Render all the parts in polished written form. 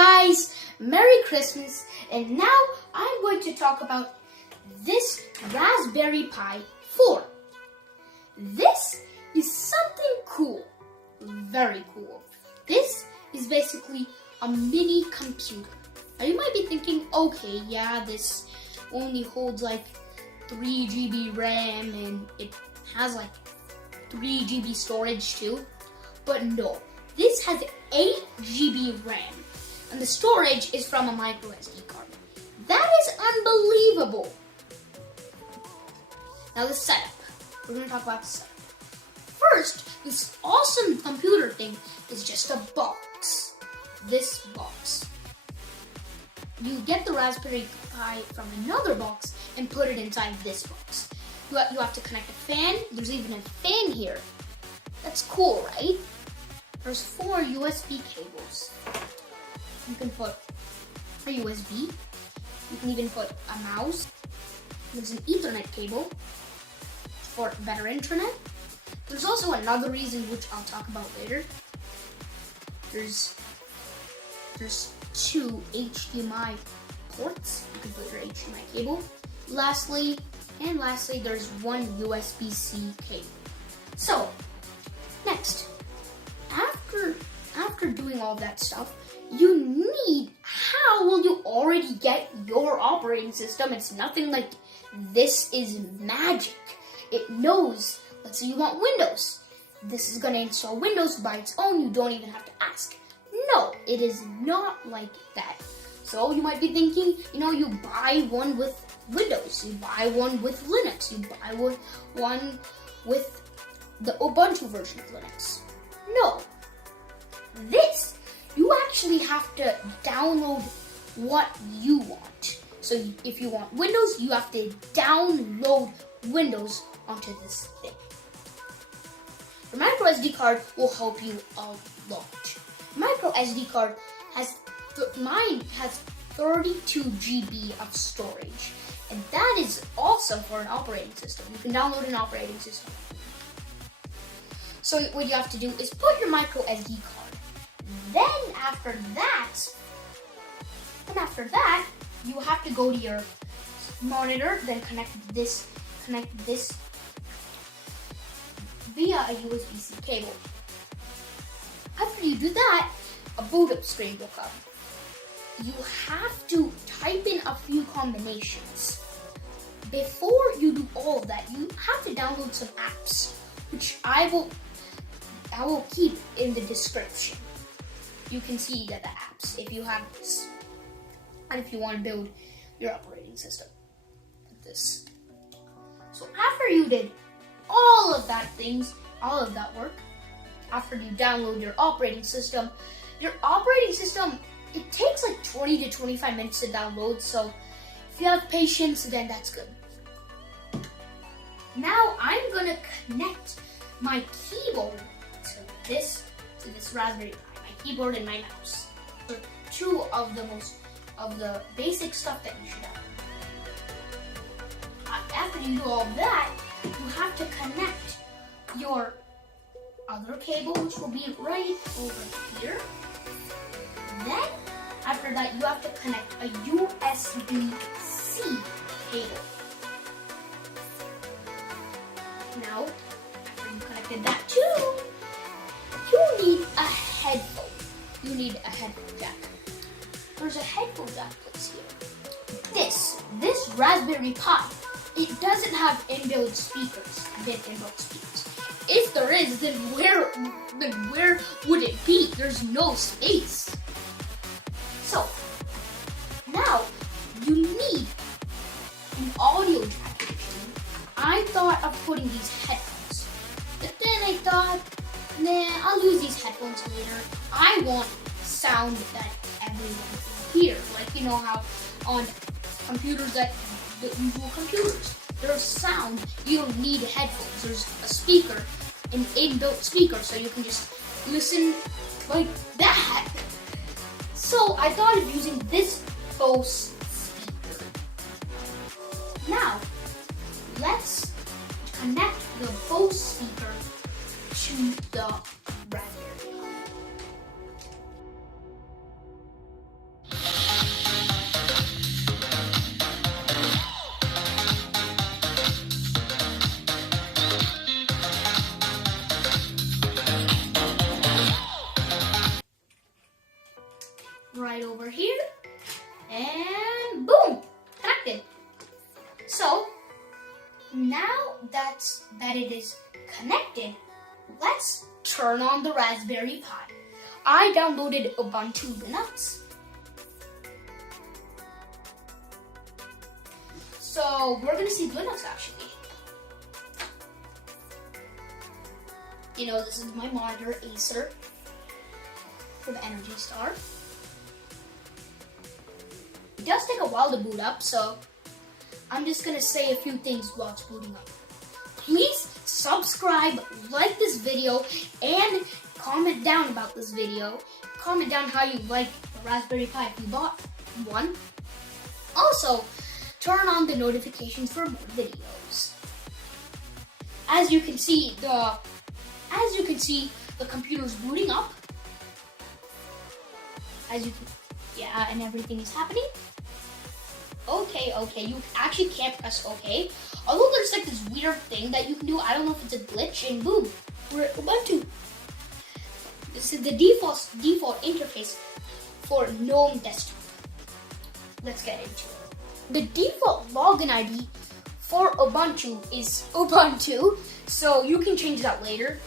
guys, Merry Christmas, and now I'm going to talk about this Raspberry Pi 4. This is something cool, very cool. This is basically a mini computer. Now you might be thinking, okay, yeah, this only holds like 3 GB RAM and it has like 3 GB storage too, but no. This has 8 GB RAM, and the storage is from a micro SD card. That is unbelievable. Now the setup. We're going to talk about the setup. First, this awesome computer thing is just a box. This box. You get the Raspberry Pi from another box and put it inside this box. You have to connect a fan. There's even a fan here. That's cool, right? There's 4 USB cables. You can put a USB. You can even put a mouse. There's an Ethernet cable for better internet. There's also another reason which I'll talk about later. There's 2 HDMI ports. You can put your HDMI cable. Lastly, there's 1 USB-C cable. So, next. After doing all that stuff, how will you already get your operating system? It's nothing like this is magic. It knows, let's say you want Windows. This is going to install Windows by its own. You don't even have to ask. No, it is not like that. So you might be thinking, you buy one with Windows, you buy one with Linux, you buy one with the Ubuntu version of Linux. No. This, you actually have to download what you want. So if you want Windows, you have to download Windows onto this thing. The micro SD card will help you a lot. Micro SD card mine has 32 GB of storage, and that is awesome for an operating system. You can download an operating system. So what you have to do is put your micro SD card. Then after that, you have to go to your monitor, then connect this via a USB-C cable. After you do that, a boot up screen will come. You have to type in a few combinations. Before you do all of that, you have to download some apps, which I will keep in the description. You can see the apps if you have this, and if you want to build your operating system like this. So after you did all of that work, after you download your operating system, it takes like 20 to 25 minutes to download, so if you have patience, then that's good. Now I'm gonna connect my keyboard to this Raspberry Pi, my keyboard and my mouse. So 2 of the basic stuff that you should have. After you do all of that, you have to connect your other cable, which will be right over here. Then, after that, you have to connect a USB-C cable. Now, after you connected that too, you need a headphone. You need a headphone jack. There's a headphone jack that's here. This Raspberry Pi, it doesn't have inbuilt speakers. If there is, then where would it be? There's no space. So now you need an audio jack. I thought of putting these headphones, but then I thought, nah, I'll use these headphones later. I want sound that everyone can hear, like how on computers the usual computers. There's sound. You don't need headphones. There's a speaker, an inbuilt speaker, so you can just listen like that. So I thought of using this Bose speaker. Now, let's connect the Bose speaker to the Raspberry Pi. right over here, and boom, connected. So now that it is connected, let's turn on the Raspberry Pi. I downloaded Ubuntu Linux. So we're gonna see Linux actually. You know, this is my monitor, Acer, from Energy Star. It does take a while to boot up, so I'm just gonna say a few things while it's booting up. Please subscribe, like this video, and comment down about this video. Comment down how you like the Raspberry Pi if you bought one. Also, turn on the notifications for more videos. As you can see, the computer's booting up. And everything is happening. Okay, you actually can't press OK. Although there's like this weird thing that you can do. I don't know if it's a glitch, and boom, we're at Ubuntu. This is the default interface for GNOME desktop. Let's get into it. The default login ID for Ubuntu is Ubuntu, so you can change that later.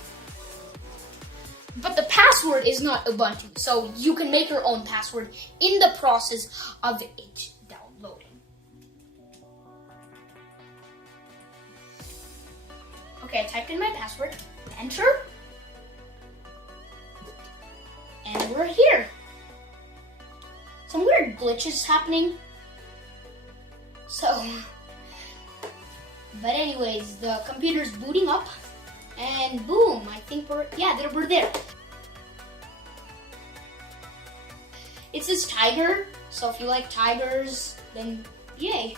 But the password is not Ubuntu, so you can make your own password in the process of it downloading. Okay, I typed in my password, enter, and we're here. Some weird glitches happening. But anyways, the computer's booting up, and boom, I think we're there. It's this tiger, so if you like tigers, then yay.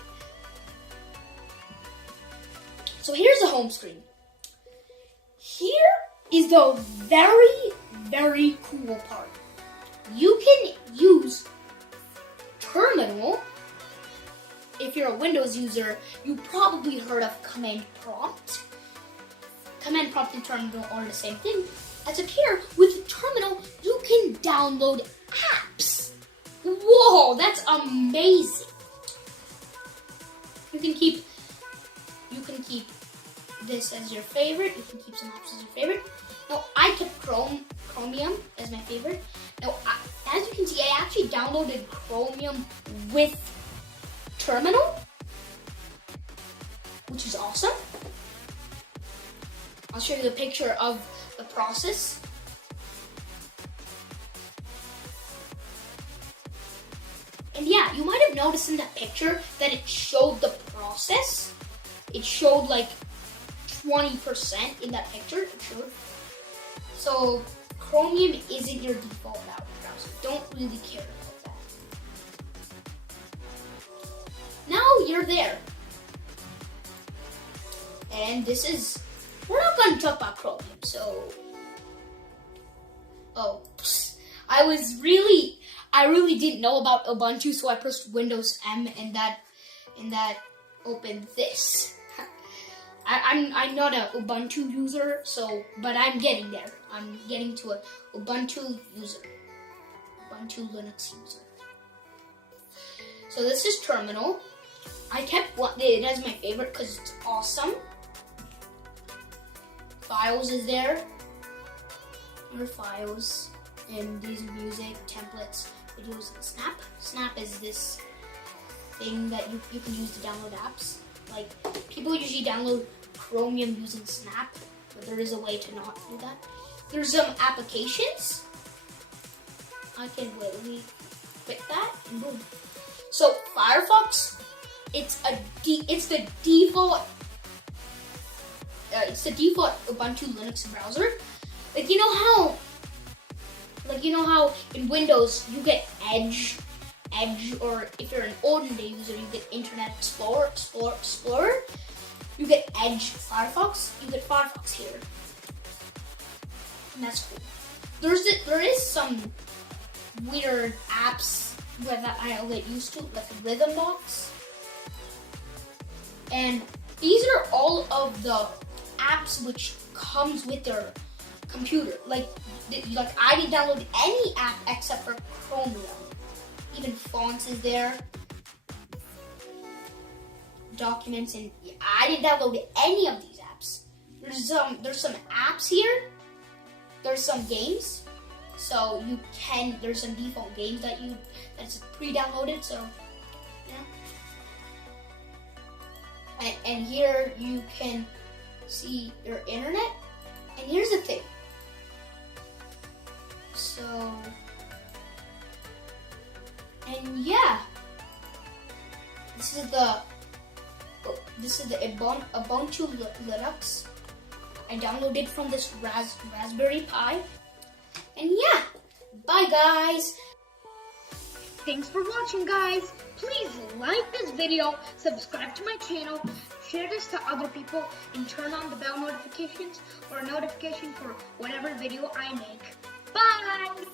So here's the home screen. Here is the very, very cool part. You can use Terminal. If you're a Windows user, you probably heard of Command Prompt. Command Prompt and Terminal are the same thing. As up here, with Terminal, you can download apps. Whoa, that's amazing. You can keep this as your favorite. You can keep some apps as your favorite. Now, I kept Chromium as my favorite. Now, as you can see, I actually downloaded Chromium with Terminal, which is awesome. I'll show you a picture of the process. And yeah, you might have noticed in that picture that it showed the process. It showed like 20% in that picture. It showed. So Chromium isn't your default browser. Don't really care about that. Now you're there. And we're not going to talk about Chromium, so. I really didn't know about Ubuntu, so I pressed Windows M, and that opened this. I'm not an Ubuntu user, but I'm getting there. I'm getting to a Ubuntu user, Ubuntu Linux user. So this is Terminal. I kept it as my favorite because it's awesome. Files is there. Your files, and these are music, templates, videos, and Snap. Snap is this thing that you can use to download apps. Like, people usually download Chromium using Snap, but there is a way to not do that. There's some applications. Let me quit that, and boom. So Firefox, it's the default Ubuntu Linux browser. Like you know how in Windows you get Edge, or if you're an olden day user, you get Internet Explorer. You get Edge, Firefox. You get Firefox here, and that's cool. There is some weird apps that I'll get used to, like Rhythmbox, and these are all of the apps which comes with their computer. Like I didn't download any app except for Chromium. even fonts is there. Documents, and I didn't download any of these apps. There's some apps here. There's some games. So there's some default games that's pre-downloaded, so yeah. And here you can see your internet. And here's the thing. So, and yeah, this is the Ubuntu Linux. I downloaded from this Raspberry Pi. And yeah, bye guys. Thanks for watching, guys. Please like this video, subscribe to my channel, share this to other people, and turn on the bell notifications for a notification for whatever video I make. Bye!